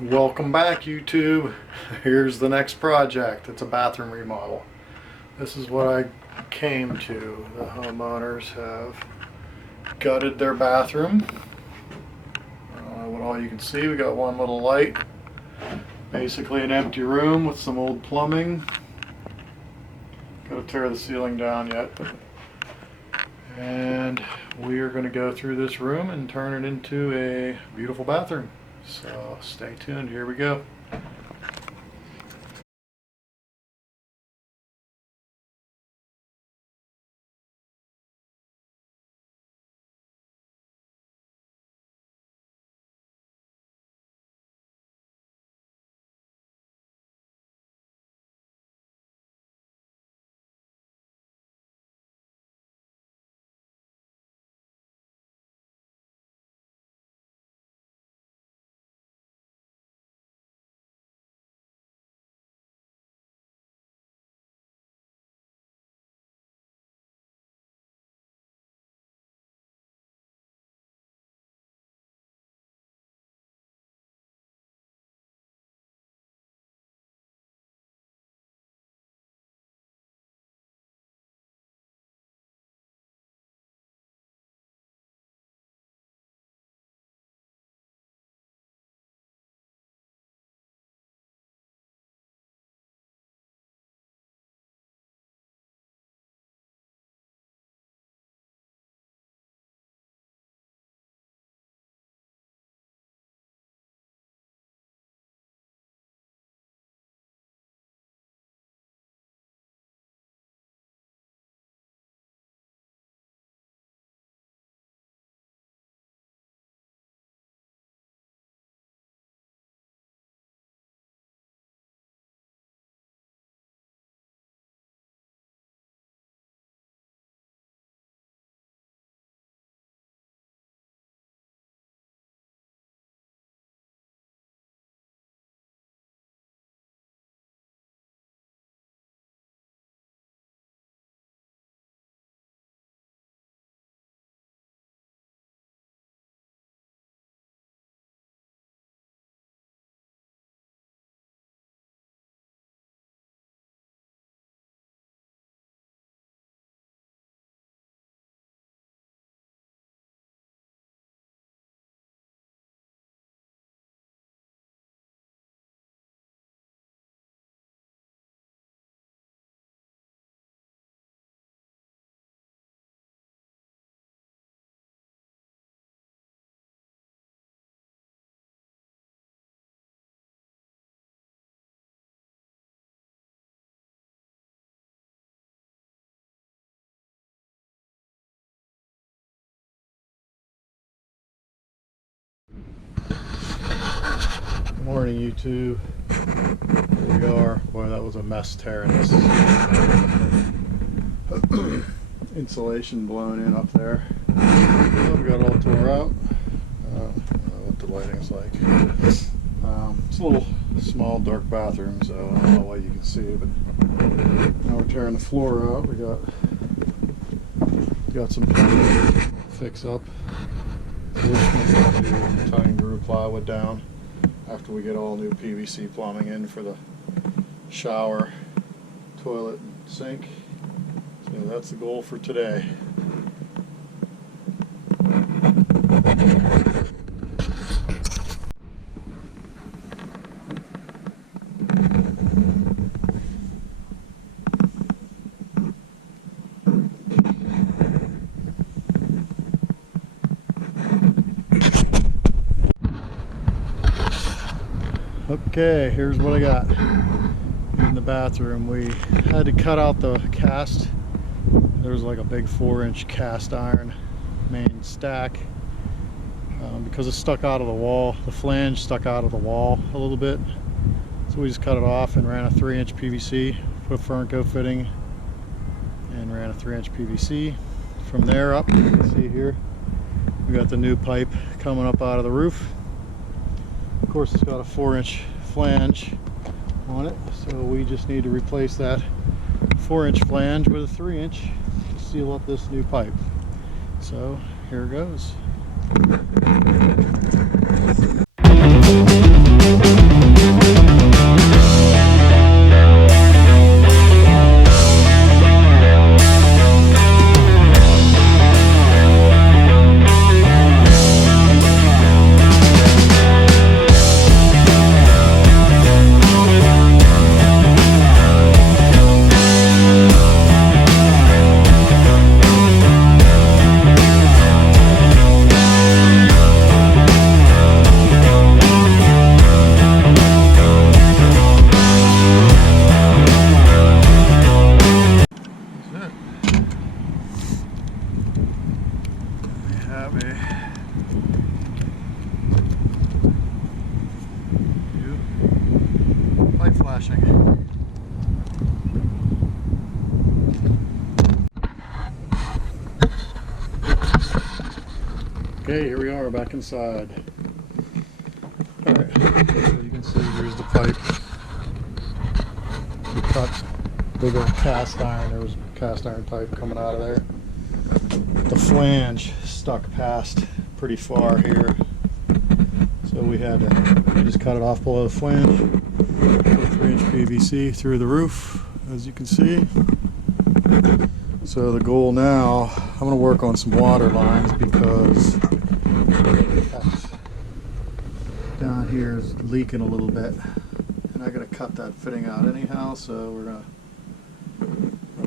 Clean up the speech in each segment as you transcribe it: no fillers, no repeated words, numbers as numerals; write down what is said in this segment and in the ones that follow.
Welcome back, YouTube. Here's the next project. It's a bathroom remodel. This is what I came to. The homeowners have gutted their bathroom. I don't know what all you can see. We got one little light. Basically an empty room with some old plumbing. Gotta tear the ceiling down yet. And we are going to go through this room and turn it into a beautiful bathroom. So stay tuned, here we go. Good morning, YouTube. Here we are. Boy, that was a mess tearing this. Insulation blown in up there. Well, we got it all tore out. I don't know what the lighting's like. It's a little small, dark bathroom, so I don't know what you can see, but now we're tearing the floor out. We got some plumbing to fix up. We're just going to do tie and groove plywood down after we get all new PVC plumbing in for the shower, toilet, and sink. So that's the goal for today. Okay, here's what I got in the bathroom. We had to cut out the cast. There was like a big 4-inch cast iron main stack because it stuck out of the wall. The flange stuck out of the wall a little bit, so we just cut it off and ran a 3-inch PVC, put a Fernco fitting, and ran a 3-inch PVC. From there up, you can see here, we got the new pipe coming up out of the roof. Of course, it's got a 4-inch flange on it, so we just need to replace that 4-inch flange with a 3-inch to seal up this new pipe. So here it goes. flashing. Okay, here we are back inside. Alright, so you can see here's the pipe. We cut big old cast iron. There was cast iron pipe coming out of there. The flange stuck past pretty far here. So we just cut it off below the flange. 3-inch PVC through the roof, as you can see. So the goal now, I'm going to work on some water lines because down here is leaking a little bit, and I got to cut that fitting out anyhow. So we're gonna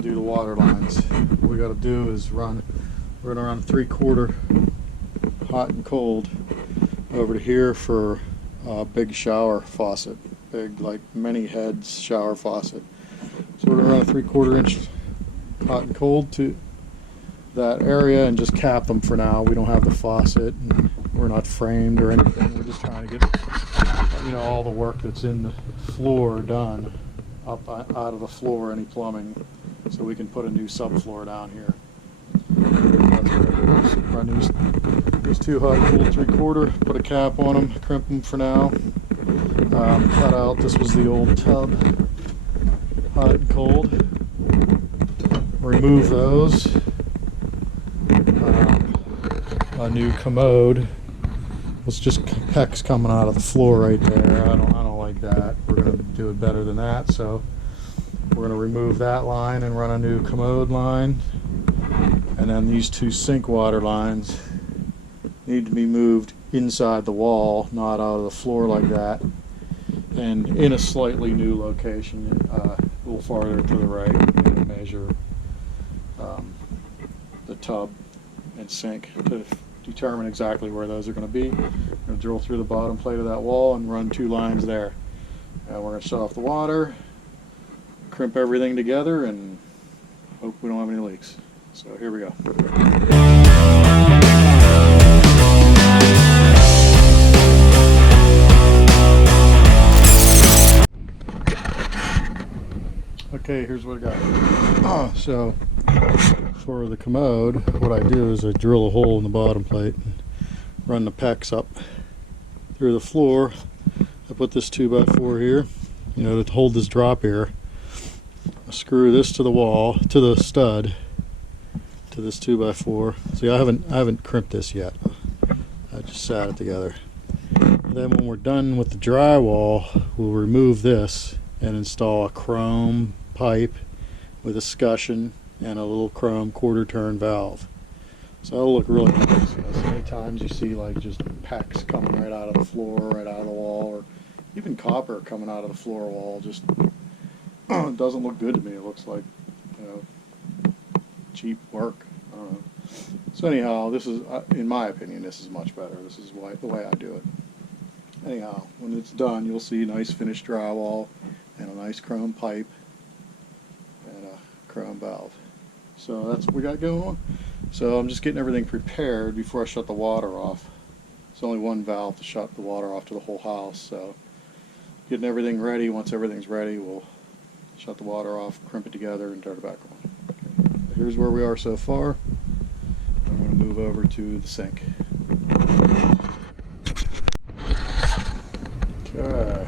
do the water lines. What we got to do is we're gonna run 3/4 hot and cold over to here for a big shower faucet, big like many heads shower faucet. So we're gonna run a 3/4 inch hot and cold to that area and just cap them for now. We don't have the faucet and we're not framed or anything. We're just trying to get, all the work that's in the floor done up out of the floor, any plumbing, so we can put a new subfloor down here. Run these two hot and cold 3/4, put a cap on them, crimp them for now. Cut out, this was the old tub, hot and cold. Remove those. A new commode. It's just pecs coming out of the floor right there. I don't like that. We're gonna do it better than that. So we're gonna remove that line and run a new commode line. And then these two sink water lines need to be moved inside the wall, not out of the floor like that, and in a slightly new location, a little farther to the right. We're gonna measure the tub and sink to determine exactly where those are going to be. We're going to drill through the bottom plate of that wall and run 2 lines there. And we're going to shut off the water, crimp everything together, and hope we don't have any leaks. So here we go. Okay, here's what I got. So for the commode, what I do is I drill a hole in the bottom plate and run the pecs up through the floor. I put this 2x4 here, to hold this drop here. I screw this to the wall, to the stud, to this 2x4. See, I haven't crimped this yet. I just sat it together. And then when we're done with the drywall, we'll remove this and install a chrome pipe with a scutcheon and a little chrome 1/4 turn valve. So it'll look really nice. So many times you see like just pecs coming right out of the floor, right out of the wall, or even copper coming out of the floor wall. Just it doesn't look good to me. It looks like cheap work. I don't know. So anyhow, this is, in my opinion, this is much better. This is the way I do it. Anyhow, when it's done, you'll see nice finished drywall and a nice chrome pipe and a chrome valve. So that's what we got going on. So I'm just getting everything prepared before I shut the water off. It's only one valve to shut the water off to the whole house. So getting everything ready. Once everything's ready, we'll shut the water off, crimp it together, and turn it back on. Okay. So here's where we are so far. I'm going to move over to the sink. Okay.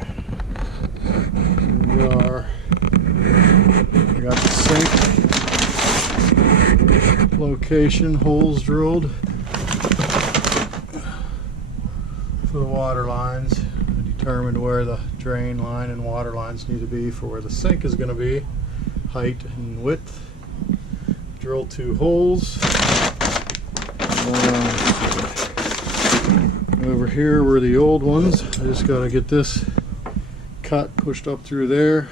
Here we are. We got the sink location, holes drilled for the water lines. I determined where the drain line and water lines need to be for where the sink is going to be, height and width. Drilled 2 holes. Over here were the old ones. I just got to get this cut, pushed up through there,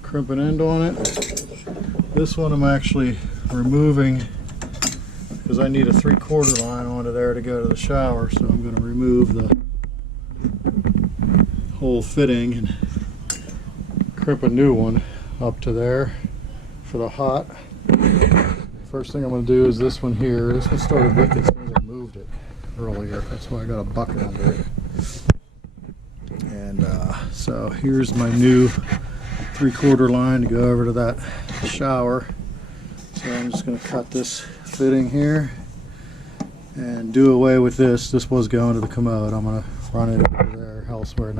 crimp an end on it. This one I'm actually removing because I need a 3/4 line onto there to go to the shower, so I'm going to remove the whole fitting and crimp a new one up to there for the hot. First thing I'm going to do is this one here. This one started leaking as soon as I moved it earlier. That's why I got a bucket under it. And So here's my new 3/4 line to go over to that shower. So I'm just going to cut this fitting here and do away with this. This was going to the commode. I'm going to run it over there elsewhere.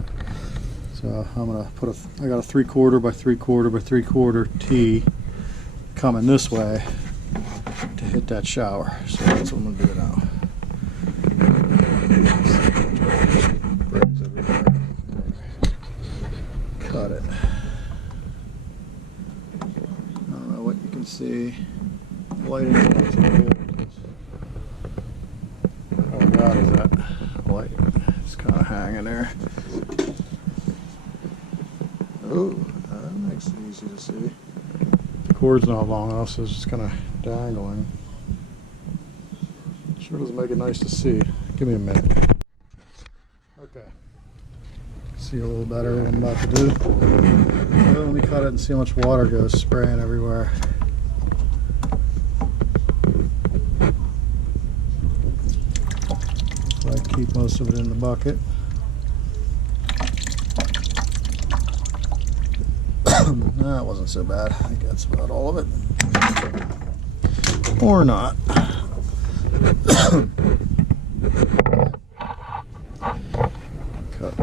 So I'm going to put I got a 3/4 by 3/4 by 3/4 T coming this way to hit that shower. So that's what I'm going to do now. Cut it. I don't know what you can see. Lighting's not too good. All I got is that light. It's kind of hanging there. Oh, that makes it easy to see. The cord's not long enough, so it's just kind of dangling. Sure does make it nice to see. Give me a minute. Okay. See a little better what I'm about to do. So let me cut it and see how much water goes spraying everywhere. So I keep most of it in the bucket. That wasn't so bad. I think that's about all of it. Or not. Cut.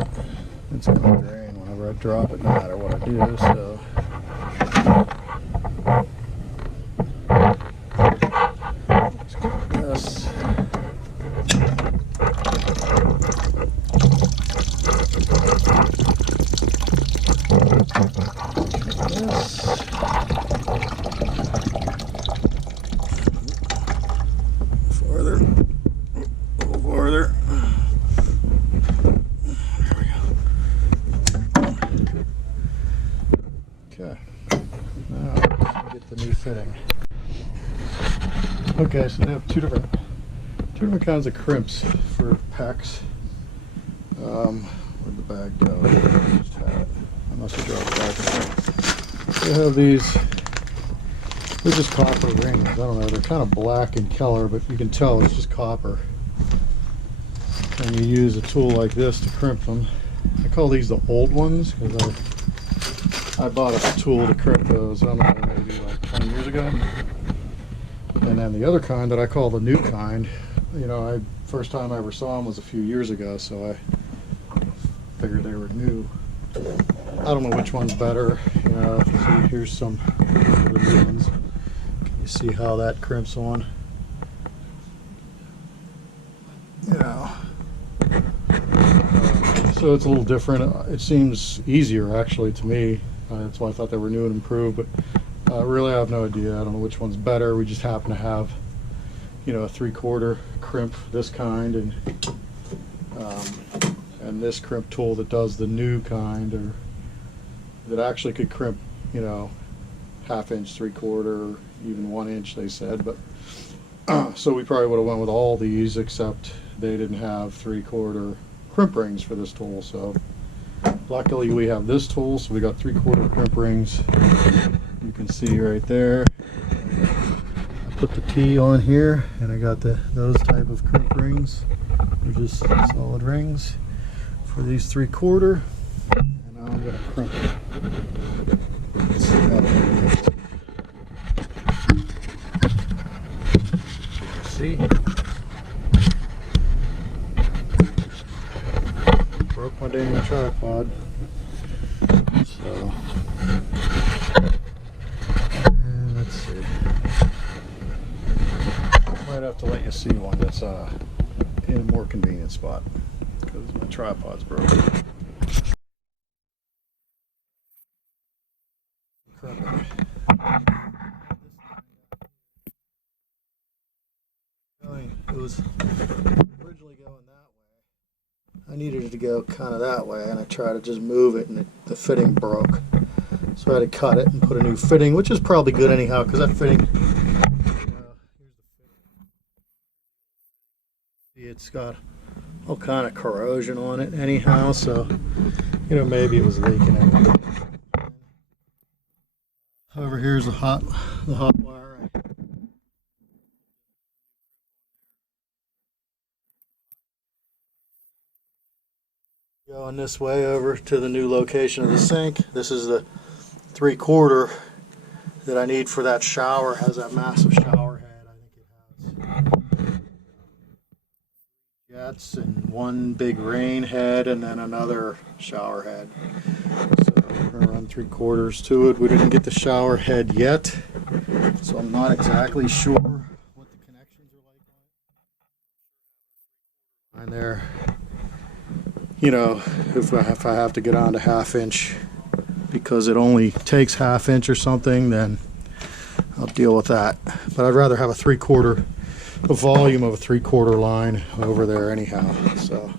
It's going to drain whenever I drop it, no matter what I do, so. Let's cut this. Farther. A little farther. There we go. Okay. Now let's get the new fitting. Okay, so they have two different kinds of crimps for pecs. Where'd the bag go? Just had it. I must have dropped it back. They have these. They're just copper rings. I don't know. They're kind of black in color, but you can tell it's just copper. And you use a tool like this to crimp them. I call these the old ones because I bought a tool to crimp those, I don't know, maybe like 20 years ago. And then the other kind that I call the new kind, you know, first time I ever saw them was a few years ago, so I figured they were new. I don't know which one's better. You know, see, here's some of the new ones. Can you see how that crimps on? You know. So it's a little different. It seems easier actually to me. That's why I thought they were new and improved, but really I have no idea. I don't know which one's better. We just happen to have, you know, a 3/4 crimp, this kind, and this crimp tool that does the new kind, or that actually could crimp, you know, 1/2 inch, 3/4, even 1 inch, they said. But so we probably would have went with all these, except they didn't have 3/4 crimp rings for this tool. So luckily we have this tool, so we got 3/4 crimp rings. You can see right there. I put the T on here, and I got those type of crimp rings. They're just solid rings for these 3/4. And now I'm going to crimp it. Let's see how that is. See? Broke my dang tripod. So, and let's see. Might have to let you see one that's in a more convenient spot because my tripod's broken. It was originally going that way. I needed it to go kind of that way, and I tried to just move it, and the fitting broke. So I had to cut it and put a new fitting, which is probably good anyhow, because that fitting, here's the fitting. See, it's got all kind of corrosion on it anyhow, so, you know, maybe it was leaking everything. Over here's the hot wire. Going this way over to the new location of the sink. This is the 3/4 that I need for that shower. It has that massive shower head. I think it has jets and one big rain head and then another shower head. So we're gonna run 3/4 to it. We didn't get the shower head yet, so I'm not exactly sure what the connections are like. And there, you know, if I have to get on to 1/2 inch because it only takes 1/2 inch or something, then I'll deal with that. But I'd rather have a 3/4, the volume of a 3/4 line over there anyhow. So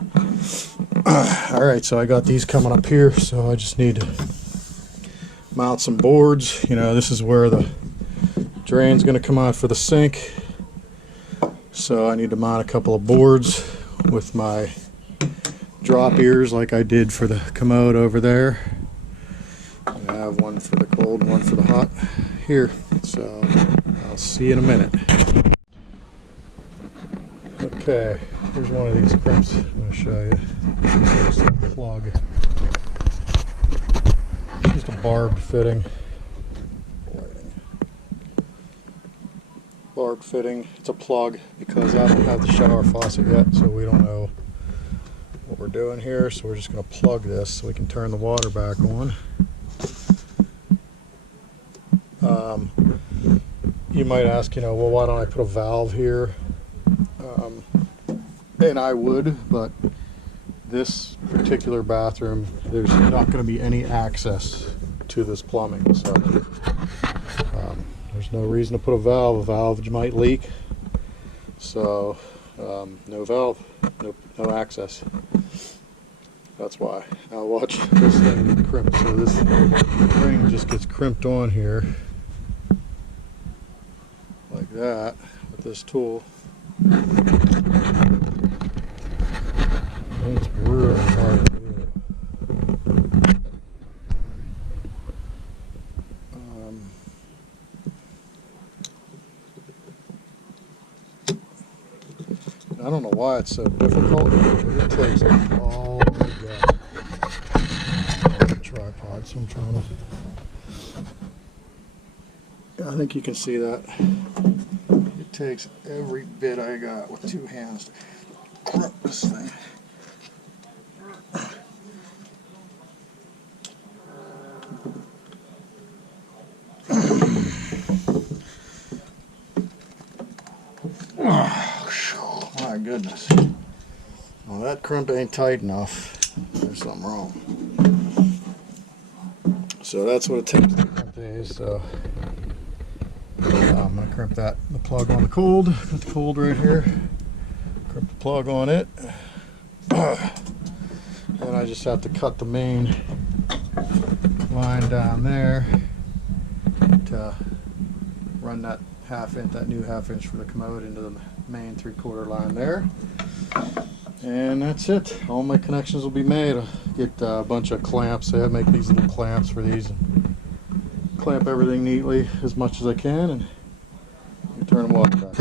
all right, so I got these coming up here, so I just need to mount some boards. You know, this is where the drain's going to come out for the sink, so I need to mount a couple of boards with my drop ears like I did for the commode over there. I have one for the cold, one for the hot here, so I'll see you in a minute. Okay, here's one of these crimps I'm going to show you. It's a plug. Just a barbed fitting. Barbed fitting. It's a plug because I don't have the shower faucet yet, so we don't know what we're doing here. So we're just going to plug this so we can turn the water back on. You might ask, you know, well, why don't I put a valve here? And I would, but this particular bathroom, there's not going to be any access to this plumbing, so there's no reason to put a valve. A valve might leak, so no valve, no access. That's why. Now watch this thing get crimped. So this ring just gets crimped on here like that with this tool. It's really hard to do. I don't know why it's so difficult. It takes all the tripod, so I'm trying to. I think you can see that. It takes every bit I got with 2 hands to crimp this thing. Oh, my goodness. Well, that crimp ain't tight enough. There's something wrong. So that's what it takes to crimp these. So I'm going to crimp the plug on the cold. Got the cold right here. Crimp the plug on it. And I just have to cut the main line down there to run that new half inch for the commode into the main 3/4 line there. And that's it. All my connections will be made. I'll get a bunch of clamps. I make these little clamps for these and clamp everything neatly as much as I can, and you turn the water back.